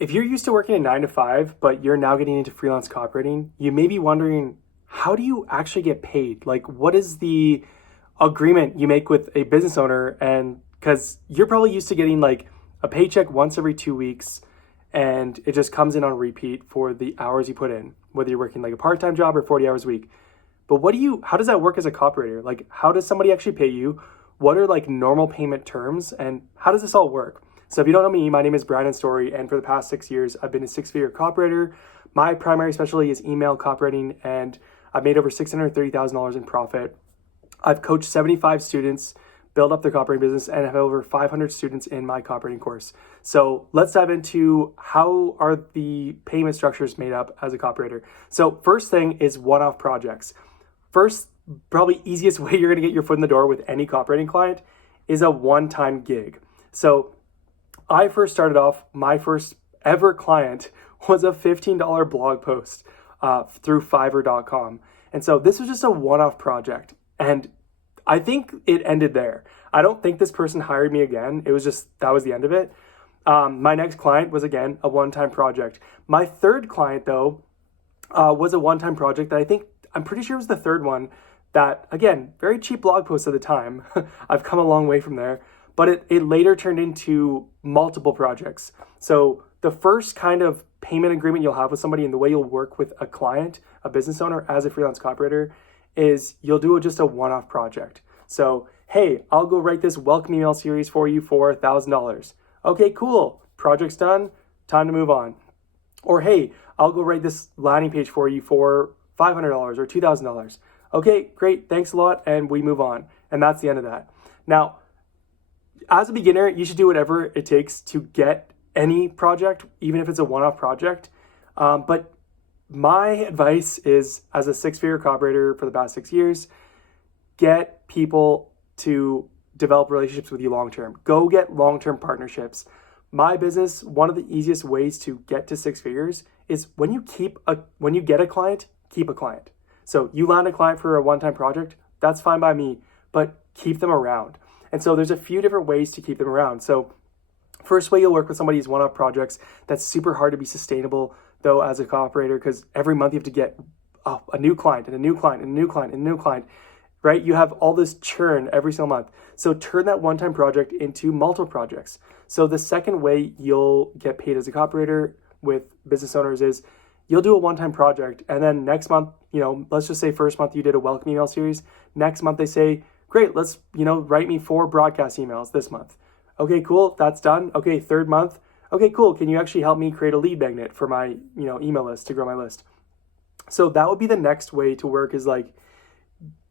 If you're used to working a 9 to 5, but you're now getting into freelance copywriting, you may be wondering, how do you actually get paid? Like, what is the agreement you make with a business owner? And because you're probably used to getting like a paycheck once every 2 weeks, and it just comes in on repeat for the hours you put in, whether you're working like a part-time job or 40 hours a week. But how does that work as a copywriter? Like, how does somebody actually pay you? What are like normal payment terms, and how does this all work? So if you don't know me, my name is Brandon Story, and for the past 6 years, I've been a six-figure copywriter. My primary specialty is email copywriting, and I've made over $630,000 in profit. I've coached 75 students build up their copywriting business, and I have over 500 students in my copywriting course. So let's dive into how are the payment structures made up as a copywriter. So first thing is one-off projects. First, probably easiest way you're gonna get your foot in the door with any copywriting client is a one-time gig. So I first started off, my first ever client was a $15 blog post through Fiverr.com. And so this was just a one-off project. And I think it ended there. I don't think this person hired me again. It was just, that was the end of it. My next client was, again, a one-time project. My third client, though, was a one-time project that I'm pretty sure it was the third one that, again, very cheap blog post at the time. I've come a long way from there. But it later turned into multiple projects. So the first kind of payment agreement you'll have with somebody and the way you'll work with a client, a business owner as a freelance copywriter, is you'll do just a one-off project. So, hey, I'll go write this welcome email series for you for $1,000. Okay, cool. Project's done. Time to move on. Or, hey, I'll go write this landing page for you for $500 or $2,000. Okay, great. Thanks a lot. And we move on. And that's the end of that. Now, as a beginner, you should do whatever it takes to get any project, even if it's a one-off project. But my advice is, as a six-figure copywriter for the past 6 years, get people to develop relationships with you long-term. Go get long-term partnerships. My business, one of the easiest ways to get to six figures is when you get a client, keep a client. So you land a client for a one-time project, that's fine by me, but keep them around. And so there's a few different ways to keep them around. So first way you'll work with somebody is one-off projects. That's super hard to be sustainable though as a copywriter, because every month you have to get a new client and a new client and a new client and a new client, right? You have all this churn every single month. So turn that one-time project into multiple projects. So the second way you'll get paid as a copywriter with business owners is you'll do a one-time project, and then next month, let's just say first month you did a welcome email series. Next month they say, great, let's, write me 4 broadcast emails this month. Okay, cool, that's done. Okay, third month. Okay, cool, can you actually help me create a lead magnet for my, email list to grow my list? So that would be the next way to work, is like,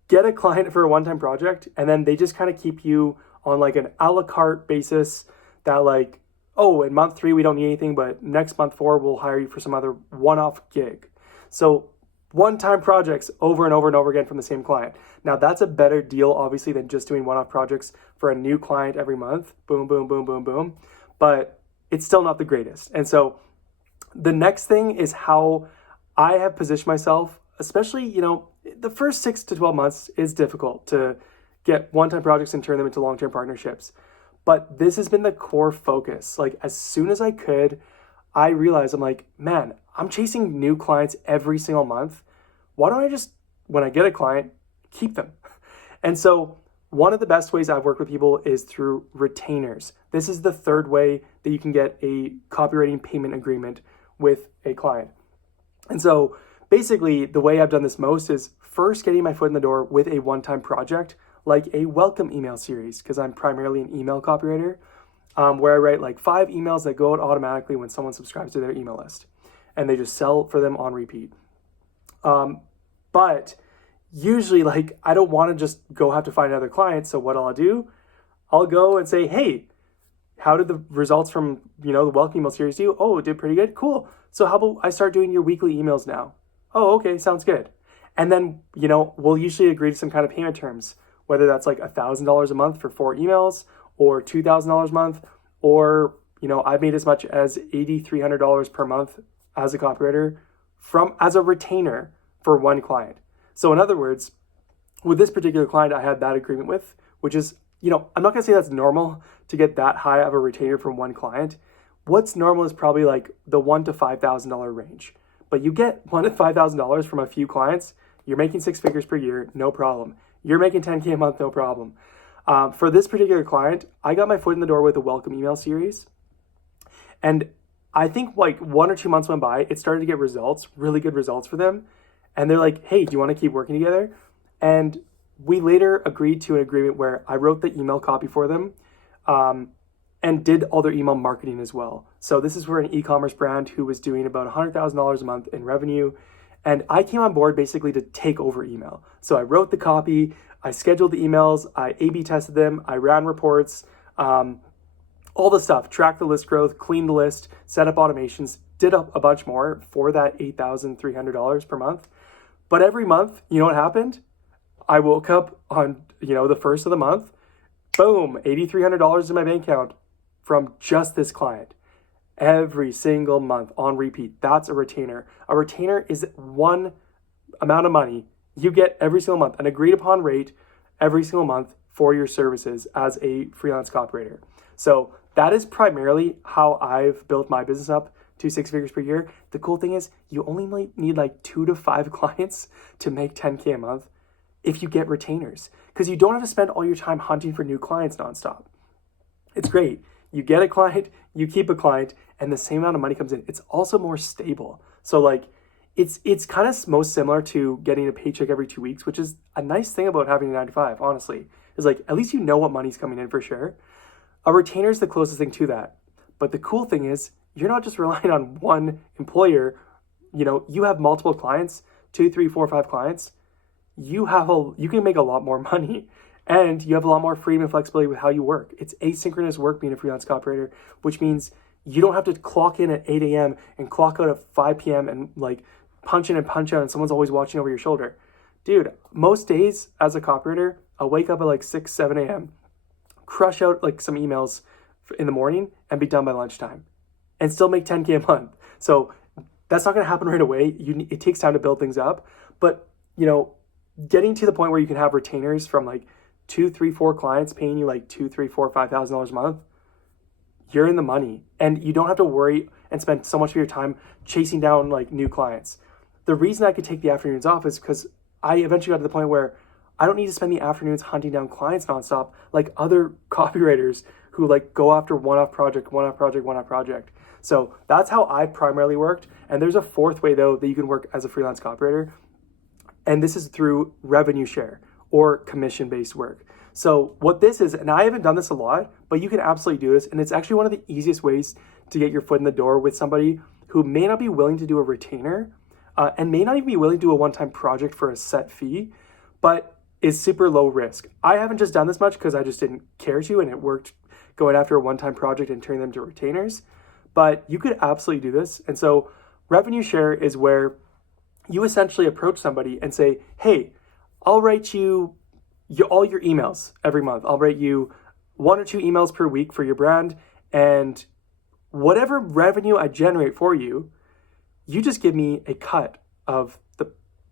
get a client for a one-time project, and then they just kind of keep you on like an a-la-carte basis that like, oh, in month 3, we don't need anything, but next month 4, we'll hire you for some other one-off gig. So one-time projects over and over and over again from the same client. Now that's a better deal, obviously, than just doing one-off projects for a new client every month. Boom, boom, boom, boom, boom. But it's still not the greatest. And so the next thing is how I have positioned myself, especially, the first 6 to 12 months is difficult to get one-time projects and turn them into long-term partnerships. But this has been the core focus. Like, as soon as I could, I realized, I'm like, man, I'm chasing new clients every single month. Why don't I just, when I get a client, keep them? And so one of the best ways I've worked with people is through retainers. This is the third way that you can get a copywriting payment agreement with a client. And so basically the way I've done this most is first getting my foot in the door with a one-time project, like a welcome email series, because I'm primarily an email copywriter, where I write like 5 emails that go out automatically when someone subscribes to their email list, and they just sell for them on repeat. But usually, like, I don't want to just go have to find another client. So what I'll do, I'll go and say, hey, how did the results from, the welcome email series do? Oh, it did pretty good. Cool. So how about I start doing your weekly emails now? Oh, okay. Sounds good. And then, we'll usually agree to some kind of payment terms, whether that's like $1,000 a month for 4 emails or $2,000 a month, or, I've made as much as $8,300 per month as a copywriter as a retainer for one client. So in other words, with this particular client I had that agreement with, which is, I'm not going to say that's normal to get that high of a retainer from one client. what's normal is probably like the $1,000 to $5,000 range. But you get $1,000 to $5,000 from a few clients, you're making six figures per year, no problem. You're making 10K a month, no problem. For this particular client, I got my foot in the door with a welcome email series. And I think like 1 or 2 months went by, it started to get results, really good results for them. And they're like, hey, do you want to keep working together? And we later agreed to an agreement where I wrote the email copy for them and did all their email marketing as well. So this is for an e-commerce brand who was doing about $100,000 a month in revenue. And I came on board basically to take over email. So I wrote the copy, I scheduled the emails, I A/B tested them, I ran reports, all the stuff, tracked the list growth, cleaned the list, set up automations, did a bunch more for that $8,300 per month. But every month, you know what happened? I woke up on, the first of the month, boom, $8,300 in my bank account from just this client. Every single month on repeat. That's a retainer. A retainer is one amount of money you get every single month, an agreed upon rate every single month for your services as a freelance copywriter. So that is primarily how I've built my business up to six figures per year. The cool thing is you only need like 2 to 5 clients to make 10K a month if you get retainers, because you don't have to spend all your time hunting for new clients nonstop. It's great. You get a client, you keep a client, and the same amount of money comes in. It's also more stable. So like it's kind of most similar to getting a paycheck every 2 weeks, which is a nice thing about having a 9 to 5, honestly. Is like at least you know what money's coming in for sure. A retainer is the closest thing to that. But the cool thing is you're not just relying on one employer. You have multiple clients, 2, 3, 4, 5 clients. You can make a lot more money, and you have a lot more freedom and flexibility with how you work. It's asynchronous work being a freelance copywriter, which means you don't have to clock in at 8 a.m. and clock out at 5 p.m. and like punch in and punch out and someone's always watching over your shoulder. Dude, most days as a copywriter, I'll wake up at like 6, 7 a.m., crush out like some emails in the morning and be done by lunchtime and still make 10K a month. So that's not going to happen right away. It takes time to build things up, but getting to the point where you can have retainers from like 2, 3, 4 clients paying you like $2, 3, 4, $5,000 a month, you're in the money, and you don't have to worry and spend so much of your time chasing down like new clients. The reason I could take the afternoons off is because I eventually got to the point where I don't need to spend the afternoons hunting down clients nonstop like other copywriters who like go after one-off project. So that's how I primarily worked. And there's a fourth way though that you can work as a freelance copywriter. And this is through revenue share or commission-based work. So what this is, and I haven't done this a lot, but you can absolutely do this. And it's actually one of the easiest ways to get your foot in the door with somebody who may not be willing to do a retainer and may not even be willing to do a one-time project for a set fee, but is super low risk. I haven't just done this much because I just didn't care to, and it worked going after a one-time project and turning them to retainers. But you could absolutely do this. And so revenue share is where you essentially approach somebody and say, hey, I'll write you all your emails every month. I'll write you 1 or 2 emails per week for your brand, and whatever revenue I generate for you, you just give me a cut of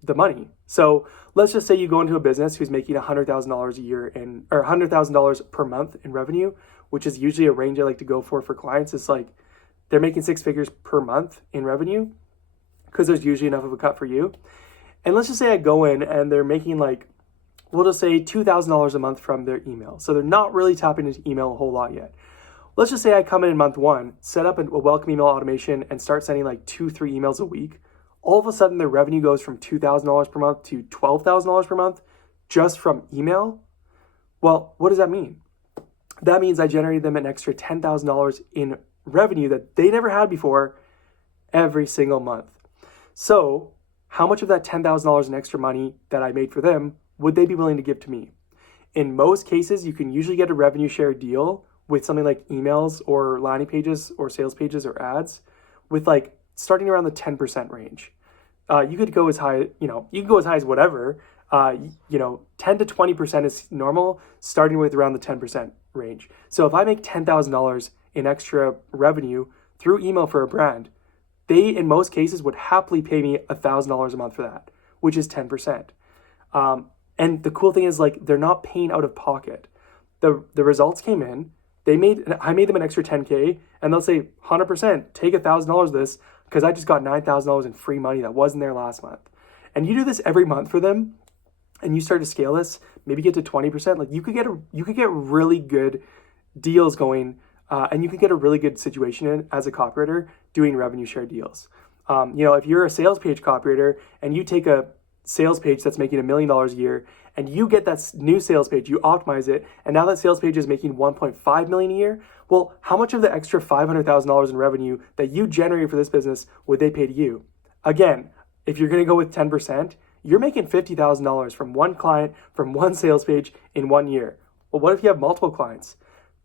the money. So let's just say you go into a business who's making $100,000 a year or $100,000 per month in revenue, which is usually a range I like to go for clients. It's like they're making 6 figures per month in revenue because there's usually enough of a cut for you. And let's just say I go in and they're making like, we'll just say $2,000 a month from their email. So they're not really tapping into email a whole lot yet. Let's just say I come in month 1, set up a welcome email automation and start sending like 2, 3 emails a week. All of a sudden their revenue goes from $2,000 per month to $12,000 per month just from email. Well, what does that mean? That means I generated them an extra $10,000 in revenue that they never had before every single month. So how much of that $10,000 in extra money that I made for them would they be willing to give to me? In most cases, you can usually get a revenue share deal with something like emails or landing pages or sales pages or ads with like starting around the 10% range. You could go as high, you can go as high as whatever. 10 to 20% is normal, starting with around the 10% range. So if I make $10,000 in extra revenue through email for a brand, they, in most cases, would happily pay me $1,000 a month for that, which is 10%. And the cool thing is, like, they're not paying out of pocket. The results came in, I made them an extra 10K, and they'll say 100% take $1,000 of this because I just got $9,000 in free money that wasn't there last month. And you do this every month for them, and you start to scale this, maybe get to 20%. Like you could get really good deals going, and you could get a really good situation in as a copywriter doing revenue share deals. If you're a sales page copywriter and you take a sales page that's making $1 million a year, and you get that new sales page, you optimize it, and now that sales page is making 1.5 million a year. Well, how much of the extra $500,000 in revenue that you generate for this business would they pay to you? Again, if you're going to go with 10%, you're making $50,000 from one client, from one sales page in 1 year. Well, what if you have multiple clients?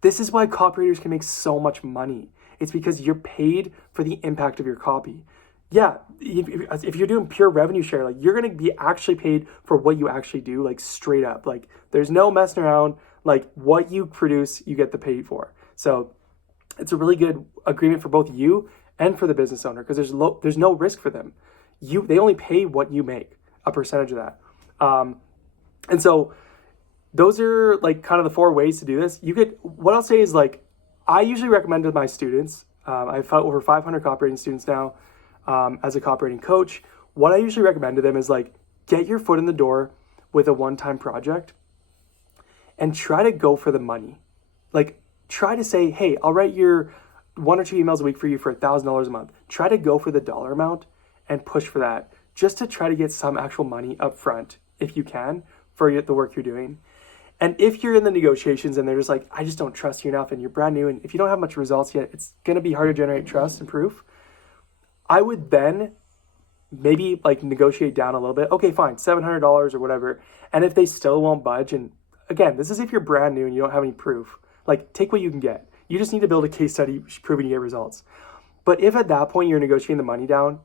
This is why copywriters can make so much money. It's because you're paid for the impact of your copy. Yeah, if you're doing pure revenue share, like you're going to be actually paid for what you actually do, like straight up. Like there's no messing around. Like what you produce, you get the pay for. So it's a really good agreement for both you and for the business owner because there's no risk for them. They only pay what you make, a percentage of that. And so those are like kind of the 4 ways to do this. What I'll say is like, I usually recommend to my students, I've taught over 500 copywriting students now as a copywriting coach. What I usually recommend to them is like, get your foot in the door with a one-time project and try to go for the money. Like try to say, hey, I'll write your 1 or 2 emails a week for you for $1,000 a month. Try to go for the dollar amount and push for that just to try to get some actual money up front if you can for the work you're doing. And if you're in the negotiations and they're just like, I just don't trust you enough and you're brand new, and if you don't have much results yet, it's going to be hard to generate trust and proof. I would then maybe like negotiate down a little bit. Okay, fine, $700 or whatever. And if they still won't budge, and again, this is if you're brand new and you don't have any proof, like take what you can get. You just need to build a case study proving you get results. But if at that point you're negotiating the money down,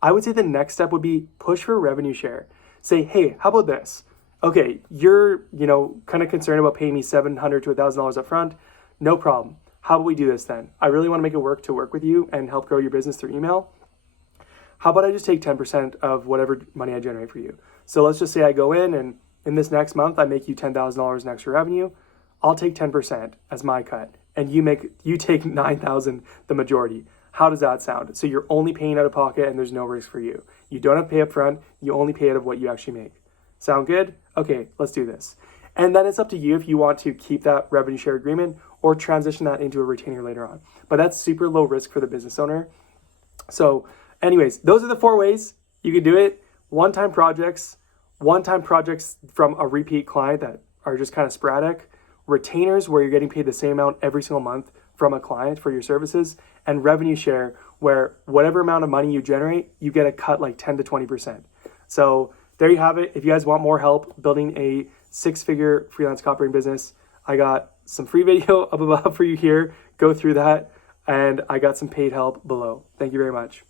I would say the next step would be push for revenue share. Say, hey, how about this? Okay, you're, kind of concerned about paying me $700 to $1,000 up front. No problem. How about we do this then? I really want to make it work to work with you and help grow your business through email. How about I just take 10% of whatever money I generate for you? So let's just say I go in and in this next month, I make you $10,000 in extra revenue. I'll take 10% as my cut and you take 9,000, the majority. How does that sound? So you're only paying out of pocket and there's no risk for you. You don't have to pay up front. You only pay out of what you actually make. Sound good? Okay, let's do this. And then it's up to you if you want to keep that revenue share agreement or transition that into a retainer later on. But that's super low risk for the business owner. So anyways, those are the 4 ways you can do it. One-time projects from a repeat client that are just kind of sporadic, retainers where you're getting paid the same amount every single month from a client for your services, and revenue share where whatever amount of money you generate, you get a cut like 10 to 20%. So there you have it. If you guys want more help building a 6-figure freelance copywriting business, I got some free video up above for you here. Go through that. And I got some paid help below. Thank you very much.